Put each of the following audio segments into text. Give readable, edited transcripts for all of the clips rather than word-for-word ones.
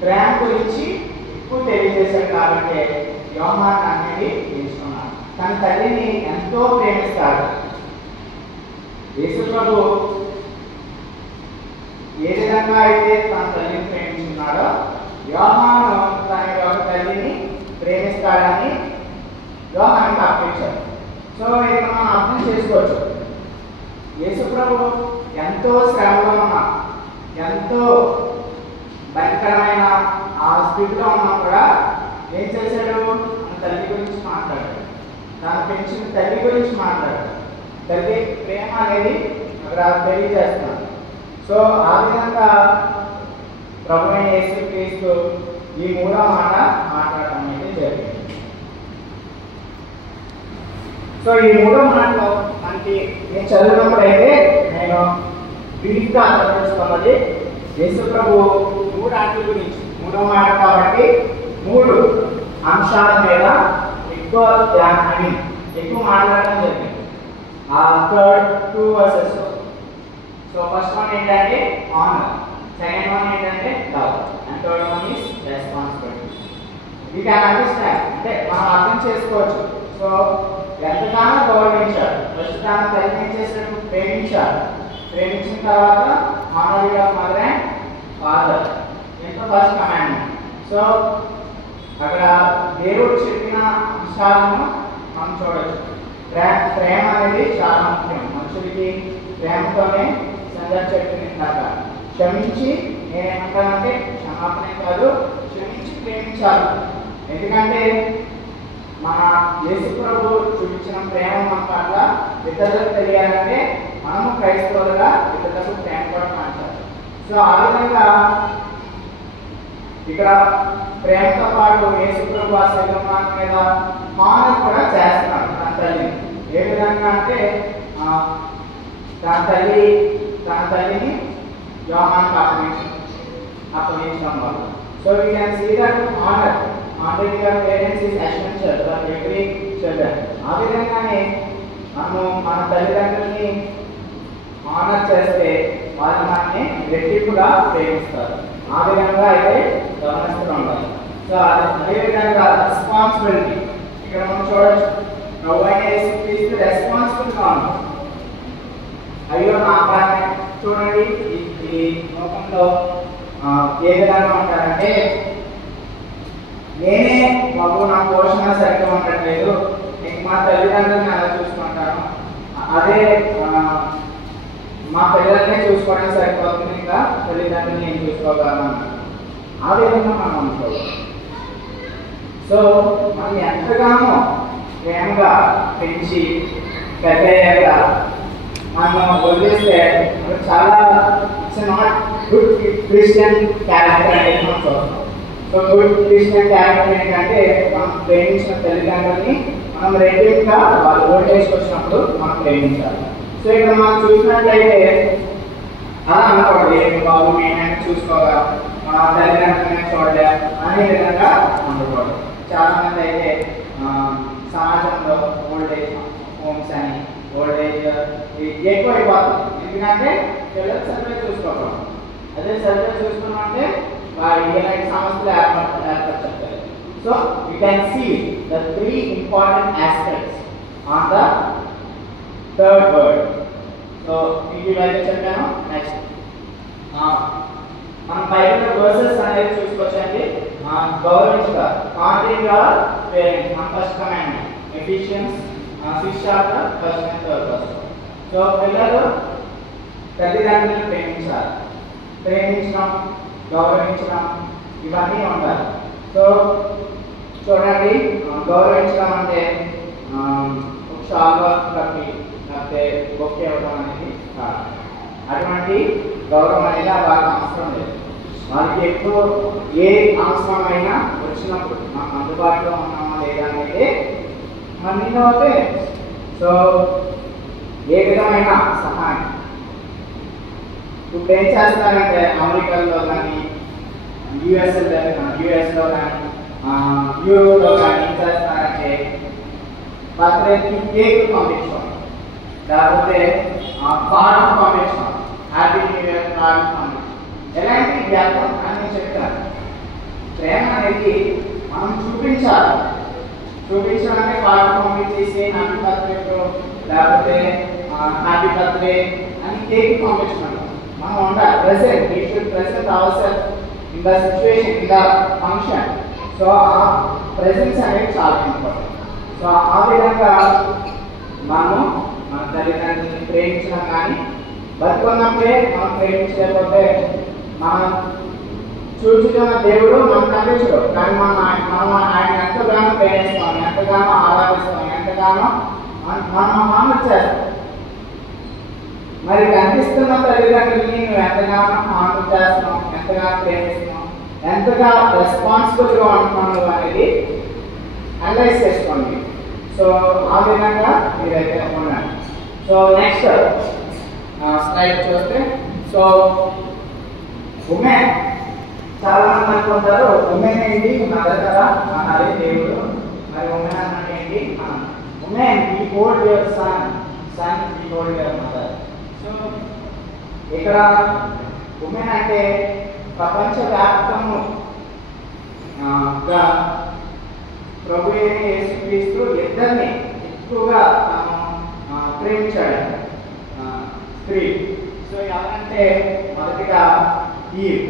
ప్రేమ గురించి ఎక్కువ తెలియజేశాడు కాబట్టి యోహాను అనేది ఎంచుకున్నాడు. తన తల్లిని ఎంతో ప్రేమిస్తాడు. యేసు ప్రభు ఏ విధంగా అయితే తన తల్లిని ప్రేమించున్నాడో యోహాను తన యొక్క తల్లిని ప్రేమిస్తాడని యోహానుకి అర్పించాడు. సో ఇక్కడ మనం అర్థం చేసుకోవచ్చు, యేసు ప్రభు ఎంతో శ్రమలో ఉన్నా, ఎంతో భయంకరమైన ఆ స్థితిలో ఉన్నా కూడా ఏం చేశాడు? తన తల్లి గురించి మాట్లాడాడు, తను పెంచిన తల్లి గురించి మాట్లాడాడు. తల్లి ప్రేమ అనేది అక్కడ తెలియజేస్తున్నాడు. సో ఆ విధంగా ప్రభు అయిన యేసుక్రీస్తు ఈ మూడో మాట మాట్లాడటం అనేది జరిగింది. సో ఈ మూడో మాటలో మనకి నేను చదివినప్పుడు అయితే నేను బ్రీఫ్గా అర్థం చేసుకున్నది యేసు ప్రభు మూడు ఆటల గురించి, మూడో మాట కాబట్టి మూడు అంశాల మీద ఎక్కువ మాట్లాడడం జరిగింది. ఆ third 2 versus. So first one ఏంటంటే ఆనర్, సెకండ్ వన్ ఏంటంటే love, and third one is responsibility. You can understand, అంటే మనం అర్థం చేసుకోవచ్చు. సో ఎంతగానో గౌరవించాడు. ఫస్ట్ తన తల్లిని ఏం చేశాడు? ప్రేమించాడు. ప్రేమించిన తర్వాత honour your mother and father, ఎంత ఫస్ట్ కమాండ్మెంట్. సో అక్కడ దేవుడు చెప్పిన అంశాలను మనం చూడవచ్చు. ప్రేమ అనేది చాలా ముఖ్యం. మనుషులకి ప్రేమతోనే సందర్భం చెప్పింది కాక క్షమించి, నేనేమంటానంటే క్షమాపణ కాదు, క్షమించి ప్రేమించాలి. ఎందుకంటే మన యేసు ప్రభు చూపించిన ప్రేమ మన పట్ల ఇతరులకు తెలియాలంటే మనము క్రైస్తవులుగా ఇతరులకు ప్రేమ కూడా పంచాలి. సో ఆ విధంగా ఇక్కడ ప్రేమతో పాటు యేసు ప్రభు ఆ శరీరం మీద హానర్ కూడా చేస్తున్నాడు తన తల్లిని. ఏ విధంగా అంటే తన తల్లిని యోహానుకు అప్పగించడం వల్ల. So we can see that honour honoring your parents is essential for every children. ఆ విధంగానే మనము మన తల్లిదండ్రులని హానర్ చేస్తే వాళ్ళు మనల్ని రెట్టింపుగా ప్రేమిస్తారు. ఆ విధంగా అయితే గమనిస్తూ ఉండాలి. సో అదేవిధంగా రెస్పాన్సిబిలిటీ ఇక్కడ మనం చూడవచ్చు. రెస్పాన్సిబుల్గా ఉంది. అయ్యో నా అబ్బాయి చూడండి ఈ లోకంలో ఏ విధంగా ఉంటారంటే, నేనే బాబు నా పోషణ సరిగ్గా ఉండట్లేదు, నీకు మా తల్లిదండ్రులని అలా చూసుకుంటాను, అదే మా పిల్లల్ని చూసుకోవడానికి సరిపోతుంది, ఇంకా తల్లిదండ్రులని నేను చూసుకోగలను. ఆ విధంగా మనం అనుకోవాలి. సో మనం ఎంతగానో ప్రేమగా పెంచి పెద్దయ్యాక మనం వదిలేస్తే చాలా it's not good Christian character అనేది మనం చూస్తాం. సో గుడ్ క్రిస్టియన్ క్యారెక్టర్ ఏంటంటే మనం ప్రేమించిన తల్లిదండ్రులని మనం రెగ్యులర్గా వాళ్ళు ఓల్టేజ్కి వచ్చినప్పుడు మనం ప్రేమించాలి. సో ఇక్కడ మనం చూసినట్లయితే అలా అనుకోండి, బాబు మేమైనా చూసుకోగా మా తల్లిదండ్రులనే చూడలే అనే విధంగా అనుకోండి. చాలా మంది అయితే సమాజంలో ఓల్డేజ్ హోమ్స్ అని ఓల్డేజ్ ఎక్కువ అయిపోతుంది. ఎందుకంటే పిల్లలు సరిగ్గా చూసుకోవడం, అదే సరిగ్గా చూసుకున్నామంటే ఇలాంటి సమస్యలు ఏర్పడతాయి. So you can see the 3 important aspects on the third word. So మీకు ఇలాగే చెప్పాను. నెక్స్ట్ మన బైబిల్ వర్సెస్ అనేది చూసుకోవచ్చండి. గౌరవించుగా honoring your parents, మన first commandment Ephesians 6 chapter 1st and 3rd verse. So పిల్లలు తల్లిదండ్రులను ప్రేమించాలి. ప్రేమించడం, గౌరవించడం ఇవన్నీ ఉండాలి. సో చూడండి, గౌరవించడం అంటే ఒక షాల్వా కప్పి లేకపోతే బొక్కే ఇవ్వడం అనేది కాదు. అటువంటి గౌరవం అనేది వాళ్ళకి అవసరం లేదు. వాళ్ళకి ఎక్కువ ఏ అవసరమైనా వచ్చినప్పుడు మనం అందుబాటులో ఉన్నామా లేదా అనేది మన అవుతే. సో ఏ విధమైన సహాయం ఇప్పుడు ఏం చేస్తారంటే అమెరికాలో కానీ యుఎస్లో కానీ యూరోప్లో కానీ ఏం చేస్తారంటే బర్త్డేకి కేక్ పంపించడం, లేకపోతే కార్డు పంపించడం, హ్యాపీ న్యూ ఇయర్ కార్డు పంపించడం, ఎలాంటి వ్యాపారం అని నేను చెప్తాను. ప్రేమ అనేది మనం చూపించాలి. చూపించాలంటే వాళ్ళు పంపించేసి హ్యాపీ బర్త్డే లేకపోతే హ్యాపీ బర్త్డే అని కేక్ పంపించడం. మనం ఉండాలి present. We should present our self in the situation, in the function. So ఆ ప్రెసెన్స్ అనేది చాలా ఇంపార్టెంట్. సో ఆ విధంగా మనము మన తల్లిదండ్రులని ప్రేమించడం కానీ, బతుకున్నప్పుడే మనం ప్రేమించలేకపోతే మనం చూచుతున్న దేవుడు మనకు కనిపించడు, కానీ మనం ఆయన ఎంతగానో ప్రేమిస్తాం, ఎంతగానో ఆరాధిస్తాం, ఎంతగానో మనం హామీ చేస్తాం. మరి కనిపిస్తున్న తల్లిదండ్రులని నువ్వు ఎంతగానో హామీ చేస్తున్నావు, ఎంతగానో ప్రేమిస్తున్నావు, ఎంతగా రెస్పాన్సిబుల్గా ఉంటున్నావు అనేది అనలైజ్ చేసుకోండి. సో ఆ విధంగా మీరైతే ఉండండి. సో నెక్స్ట్ స్లైడ్ చూస్తే, సో ఉమెన్ చాలా మంది అనుకుంటారు ఉమెన్ ఏంటి మదర్ కదా అదే దేవుడు, మరి ఉమెన్ అన్నది ఏంటి woman behold your son behold your mother. So ఇక్కడ ఉమెన్ అంటే ప్రపంచవ్యాప్తము ప్రభు అయిన యేసుక్రీస్తు ఇద్దరిని ఎక్కువగా ప్రేమించాడు స్త్రీ. సో ఎవరంటే మొదటిగా ఈవ్,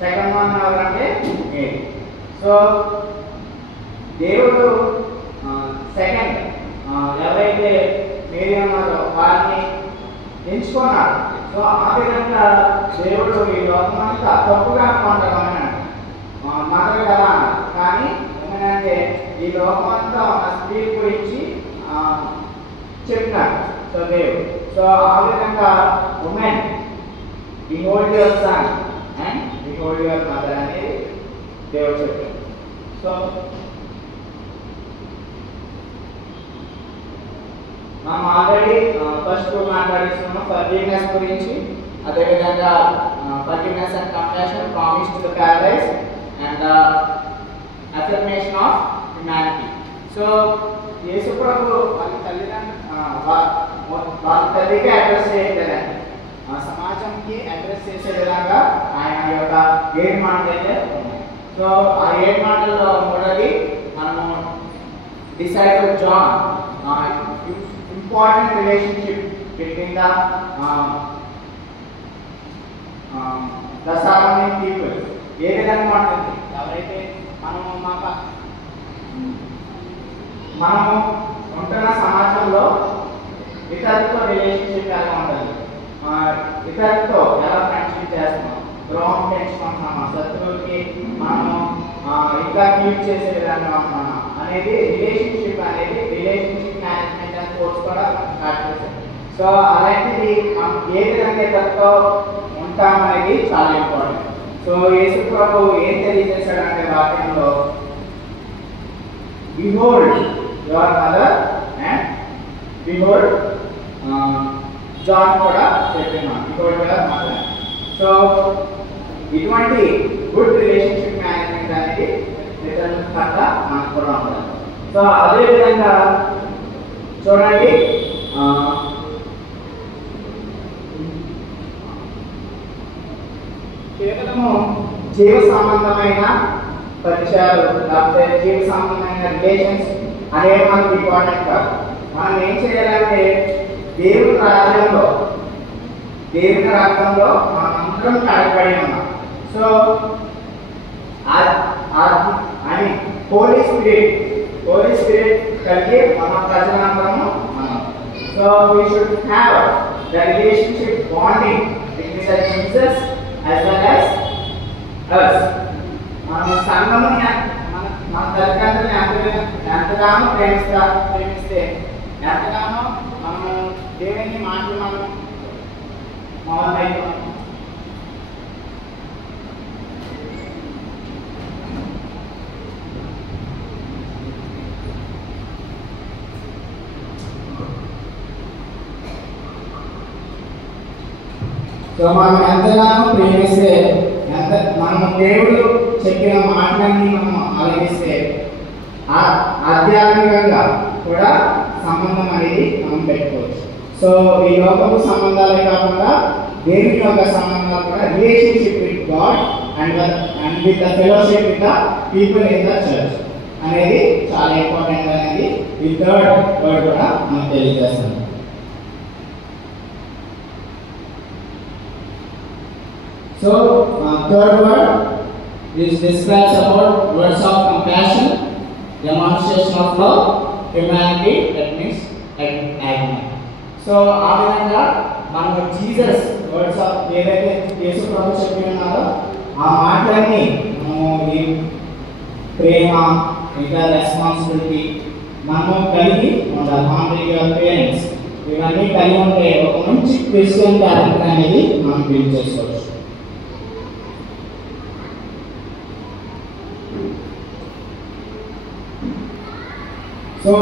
సెకండ్ వన్ ఎవరంటే మేరీ. సో దేవుడు సెకండ్ ఎవరైతే మేరీ ఉన్నారో వారిని ఎంచుకున్నాడు. సో ఆ విధంగా దేవుడు ఈ లోకమంతా తప్పుగా అనుకుంటామని మదర్ కదా అన్నారు, కానీ ఏమంటే ఈ లోకమంతా ఉన్న స్త్రీ గురించి చెప్పినాడు. సో దేవుడు, సో ఆ విధంగా women behold your son and behold your mother అనేది దేవుడు చెప్పాడు. సో మనం ఆల్రెడీ ఫస్ట్ మాట్లాడుతున్నాం ఫర్గివ్నెస్ గురించి, అదేవిధంగా forgiveness and compassion, promise to the paradise and affirmation of humanity. So Yesu ప్రభు వాళ్ళ తల్లికి అడ్రస్ చేయలేదండి, సమాజంకి అడ్రస్ చేసే విధంగా ఆయన యొక్క 7 మాటలు అయితే ఉన్నాయి. సో ఆ 7 మాటల్లో మూడోది మనము disciple John, important relationship between the surrounding people. ఏ విధంగా ఉంటుంది, ఎవరైతే మనము ఉంటున్న సమాజంలో ఇతరులతో రిలేషన్షిప్ ఎలా ఉంటుంది, ఇతరులతో ఎలా ఫ్రెండ్షిప్ చేస్తున్నాం, ద్రోహం పెంచుకుంటున్నామా, శత్రువులకి మనము ఇంకా కీప్ చేసే విధంగా ఉంటున్నామా అనేది రిలేషన్షిప్ మేనేజ్మెంట్ అండ్ కోర్స్ కూడా స్టార్ట్ చేశారు. సో అలాంటిది మనం ఏ విధంగా ఇతరులతో ఉంటామనేది చాలా ఇంపార్టెంట్. సో యేసు ప్రభు ఏం తెలియజేశాడంటే వాక్యంలో, behold your mother and behold John కూడా చెప్పినాను, బిహోల్డ్ యువర్ మదర్. సో ఇటువంటి గుడ్ రిలేషన్షిప్ మేనేజ్మెంట్ అనేది ఇతరుల పట్ల మనకు కూడా ఉండాలి. సో అదేవిధంగా చూడండి, కేవలము జీవ సంబంధమైన పరిచయాలు లేకపోతే జీవ సంబంధమైన రిలేషన్స్ అనేవి మనకు ఇంపార్టెంట్ కాదు. మనం ఏం చేయాలంటే దేవుని రాజ్యంలో మనం అందరం కడగబడి ఉన్నాం. సో అని హోలీ స్పిరిట్ కలిగి మన ప్రజలందరము మనం. So we should have the relationship bonding between the Jesus as well as us. మనం సంఘముని మన తల్లిదండ్రులని ఎంతగానో ప్రేమిస్తే ఎంతగానో మనము దేవుని మాటలు మనం మౌనమైపోతాం. సో మనం ఎంతగానో ప్రేమిస్తే, మనం దేవుడు చెప్పిన మాటలన్నీ మనం ఆలోచిస్తే ఆధ్యాత్మికంగా కూడా సంబంధం అనేది మనం పెట్టుకోవచ్చు. సో ఈ లోకపు సంబంధాలే కాకుండా దేవుని యొక్క సంబంధాలు కూడా relationship with God and with the fellowship with the people in the church అనేది చాలా ఇంపార్టెంట్ అనేది ఈ థర్డ్ వర్డ్ కూడా మనకు తెలియజేస్తుంది. So third word is describes about words of compassion, demonstration of love, humanity, that means agony. So ఆ విధంగా మనకు జీసస్ వర్డ్స్ ఆఫ్ ఏదైతే యేసు ప్రభు చెప్పి ఉన్నారో ఆ మాటలన్నీ మనము ఈ ప్రేమ ఇంకా రెస్పాన్సిబిలిటీ మనము కలిగి ఉండాలి. హానరింగ్ యువర్ పేరెంట్స్ ఇవన్నీ కలిగి ఉంటే ఒక మంచి క్రిస్టియన్ క్యారెక్టర్ అనేది మనం బిల్డ్ చేసుకోవచ్చు. సో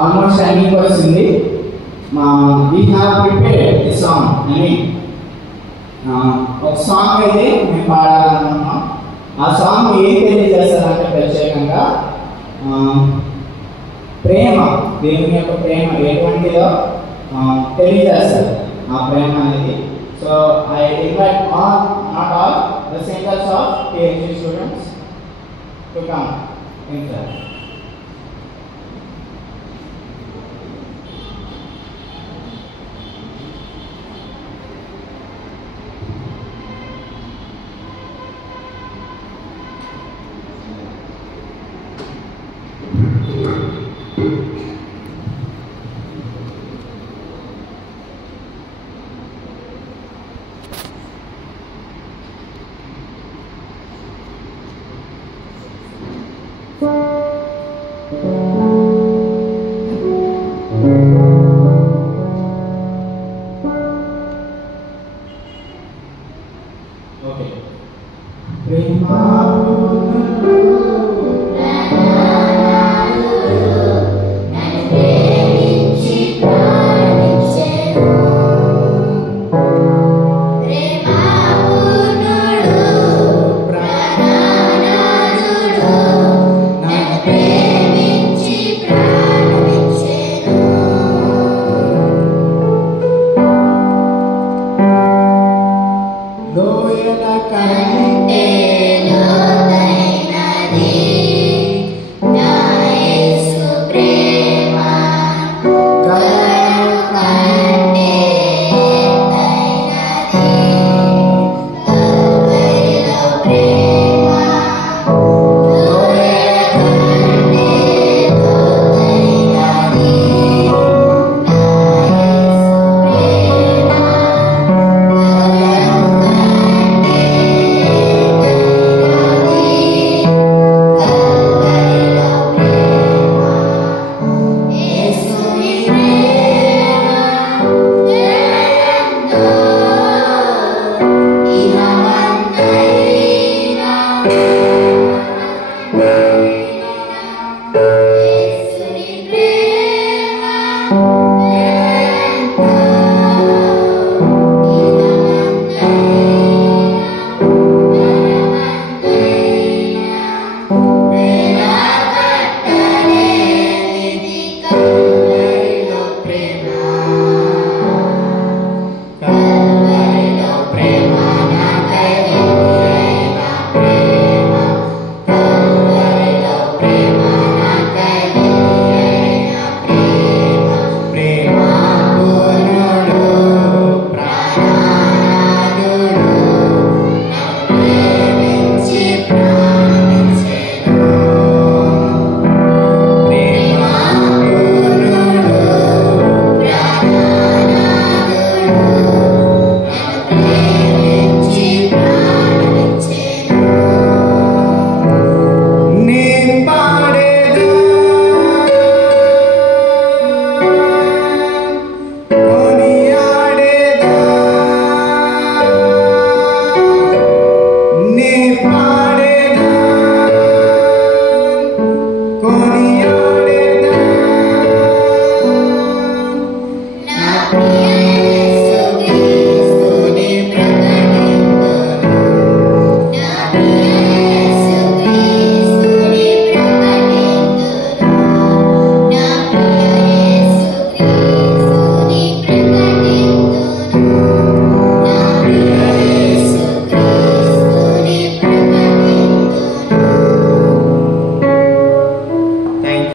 ఆల్మోస్ట్ టైమింగ్ వచ్చింది. We have prepared the song అని ఒక సాంగ్ అయితే మేము పాడాలనుకున్నాం. ఆ సాంగ్ ఏం తెలియజేస్తారంటే ప్రత్యేకంగా ప్రేమ, దేవుని యొక్క ప్రేమ ఎటువంటిదో తెలియజేస్తారు ఆ ప్రేమ అనేది. So I invite all, not all, the singers of PhD students to come in class. Thank you.